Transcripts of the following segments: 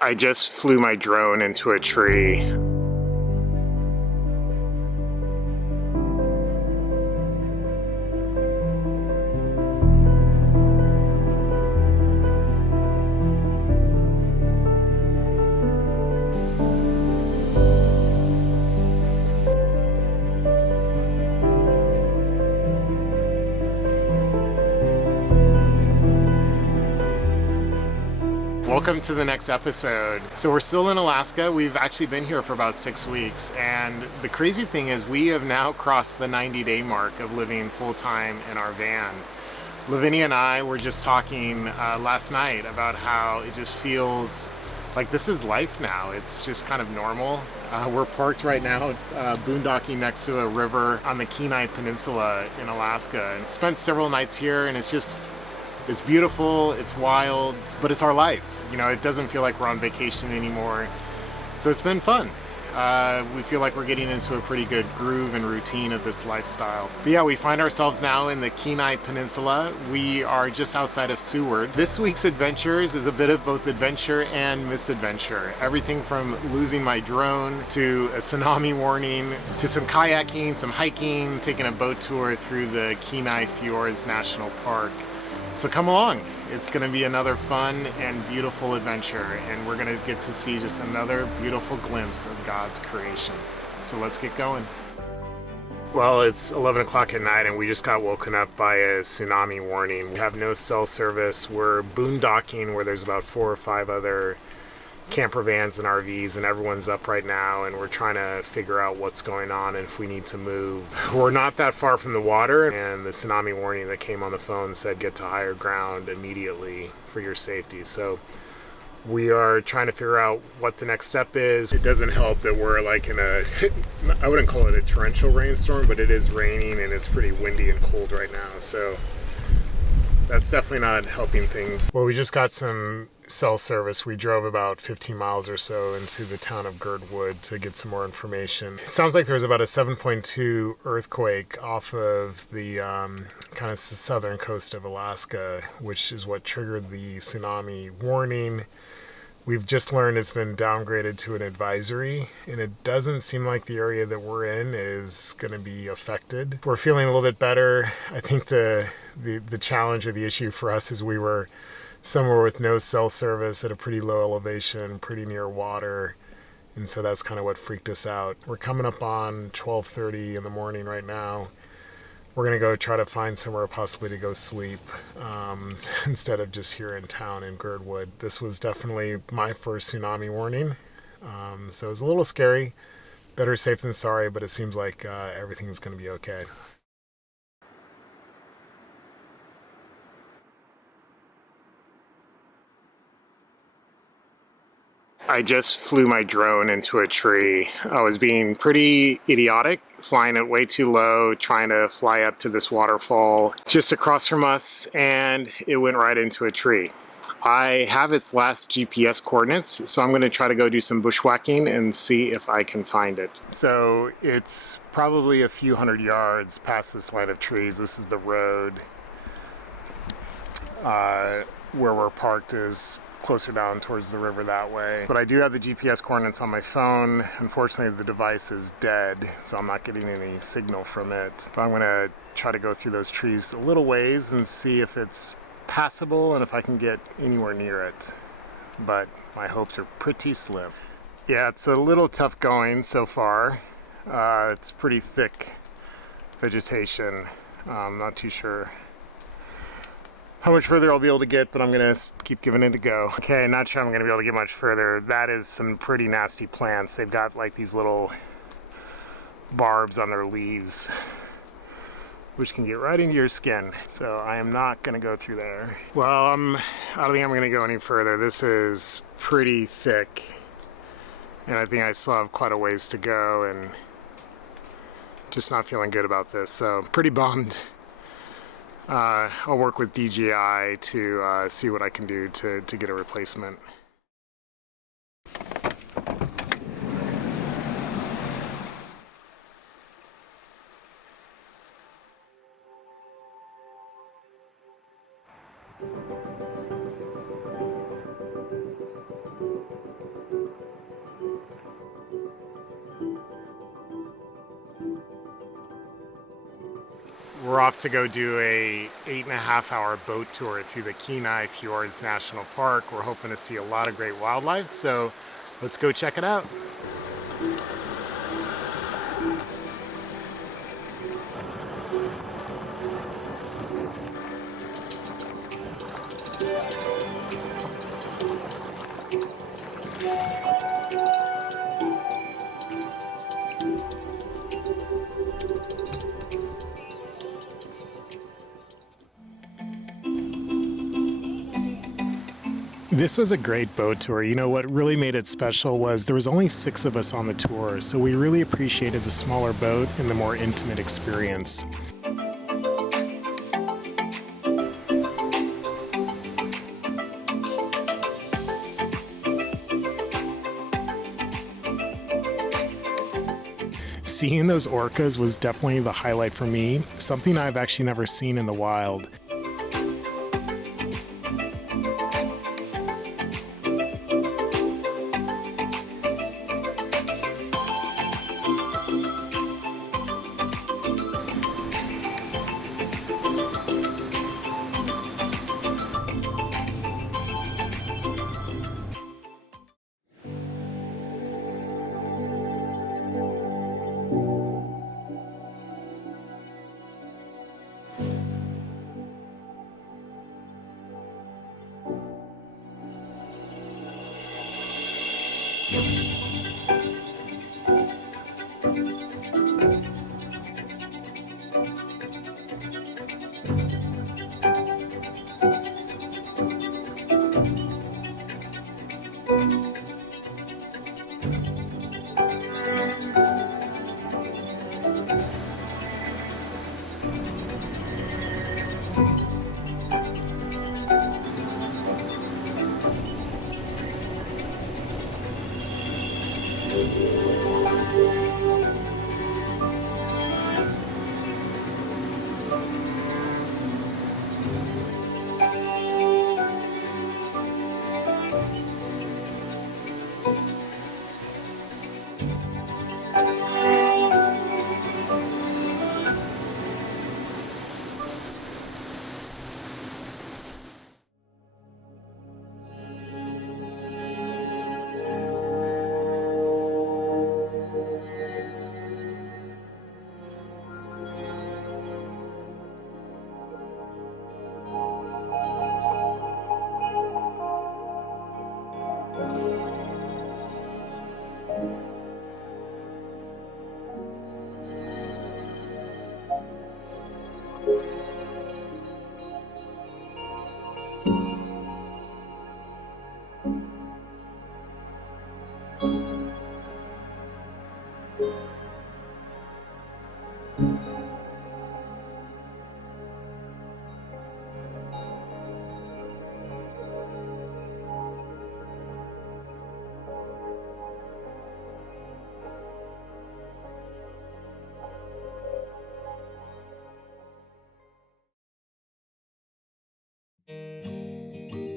I just flew my drone into a tree. Welcome to the next episode. So we're still in Alaska. We've actually been here for about 6 weeks, and the crazy thing is we have now crossed the 90-day mark of living full-time in our van. Lavinia and I were just talking last night about how it just feels like this is life now. It's just kind of normal. We're parked right now boondocking next to a river on the Kenai Peninsula in Alaska, and spent several nights here, and it's beautiful, it's wild, but it's our life. You know, it doesn't feel like we're on vacation anymore. So it's been fun. We feel like we're getting into a pretty good groove and routine of this lifestyle. But yeah, we find ourselves now in the Kenai Peninsula. We are just outside of Seward. This week's adventures is a bit of both adventure and misadventure. Everything from losing my drone to a tsunami warning to some kayaking, some hiking, taking a boat tour through the Kenai Fjords National Park. So come along. It's going to be another fun and beautiful adventure, and we're going to get to see just another beautiful glimpse of God's creation. So let's get going. Well, it's 11 o'clock at night, and we just got woken up by a tsunami warning. We have no cell service. We're boondocking where there's about 4 or 5 other camper vans and RVs, and everyone's up right now, and we're trying to figure out what's going on and if we need to move. We're not that far from the water, and the tsunami warning that came on the phone said get to higher ground immediately for your safety. So we are trying to figure out what the next step is. It doesn't help that we're like in a, I wouldn't call it a torrential rainstorm, but it is raining and it's pretty windy and cold right now. So that's definitely not helping things. Well, we just got some cell service. We drove about 15 miles or so into the town of Girdwood to get some more information. It sounds like there was about a 7.2 earthquake off of the kind of southern coast of Alaska, which is what triggered the tsunami warning. We've just learned it's been downgraded to an advisory, and it doesn't seem like the area that we're in is going to be affected. We're feeling a little bit better. I think the challenge or the issue for us is we were somewhere with no cell service at a pretty low elevation, pretty near water, and so that's kind of what freaked us out. We're coming up on 12:30 in the morning right now. We're going to go try to find somewhere possibly to go sleep instead of just here in town in Girdwood. This was definitely my first tsunami warning, so it was a little scary. Better safe than sorry, but it seems like everything's going to be okay. I just flew my drone into a tree. I was being pretty idiotic, flying it way too low, trying to fly up to this waterfall just across from us, and it went right into a tree. I have its last GPS coordinates, so I'm going to try to go do some bushwhacking and see if I can find it. So it's probably a few hundred yards past this line of trees. This is the road. Where we're parked is closer down towards the river that way. But I do have the GPS coordinates on my phone. Unfortunately, the device is dead, so I'm not getting any signal from it. But I'm gonna try to go through those trees a little ways and see if it's passable and if I can get anywhere near it. But my hopes are pretty slim. Yeah, it's a little tough going so far. It's pretty thick vegetation. I'm not too sure how much further I'll be able to get, but I'm gonna keep giving it a go. Okay, not sure I'm gonna be able to get much further. That is some pretty nasty plants. They've got like these little barbs on their leaves, which can get right into your skin. So I am not gonna go through there. Well, I don't think I'm gonna go any further. This is pretty thick, and I think I still have quite a ways to go, and just not feeling good about this. So pretty bummed. I'll work with DJI to see what I can do to get a replacement. We're off to go do a 8.5-hour boat tour through the Kenai Fjords National Park. We're hoping to see a lot of great wildlife, so let's go check it out. This was a great boat tour. You know, what really made it special was there was only 6 of us on the tour, so we really appreciated the smaller boat and the more intimate experience. Seeing those orcas was definitely the highlight for me, something I've actually never seen in the wild.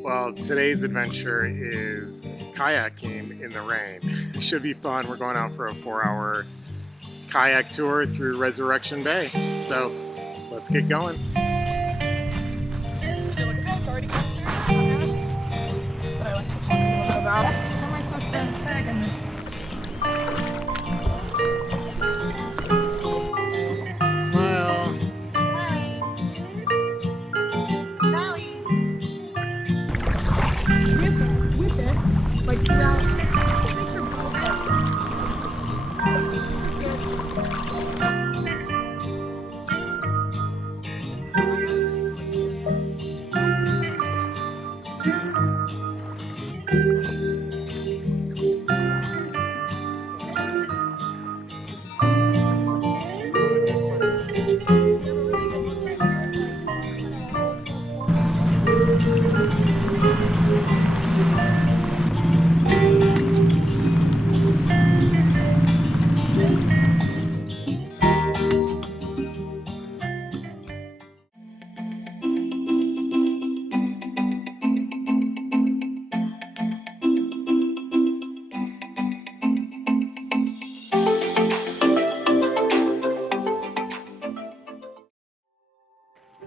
Well, today's adventure is kayaking in the rain. Should be fun. We're going out for a 4-hour kayak tour through Resurrection Bay. So let's get going.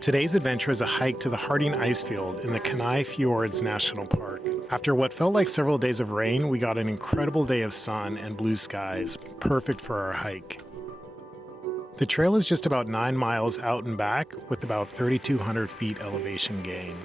Today's adventure is a hike to the Harding Icefield in the Kenai Fjords National Park. After what felt like several days of rain, we got an incredible day of sun and blue skies, perfect for our hike. The trail is just about 9 miles out and back with about 3,200 feet elevation gain.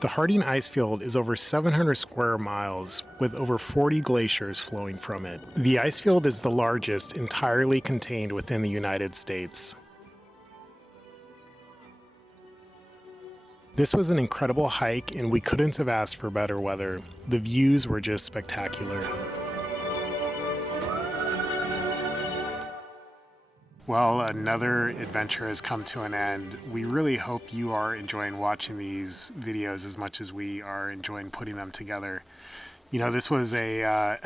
The Harding Icefield is over 700 square miles with over 40 glaciers flowing from it. The icefield is the largest entirely contained within the United States. This was an incredible hike and we couldn't have asked for better weather. The views were just spectacular. Well, another adventure has come to an end. We really hope you are enjoying watching these videos as much as we are enjoying putting them together. You know, this was a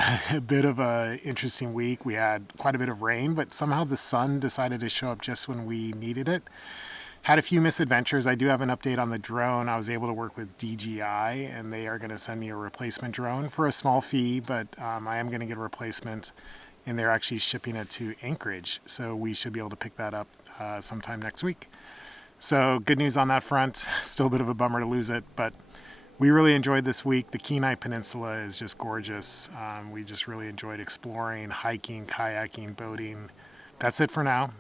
bit of an interesting week. We had quite a bit of rain, but somehow the sun decided to show up just when we needed it. Had a few misadventures. I do have an update on the drone. I was able to work with DJI, and they are going to send me a replacement drone for a small fee, but I am going to get a replacement. And they're actually shipping it to Anchorage. So we should be able to pick that up sometime next week. So good news on that front. Still a bit of a bummer to lose it, but we really enjoyed this week. The Kenai Peninsula is just gorgeous. We just really enjoyed exploring, hiking, kayaking, boating. That's it for now.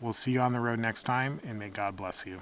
We'll see you on the road next time, and may God bless you.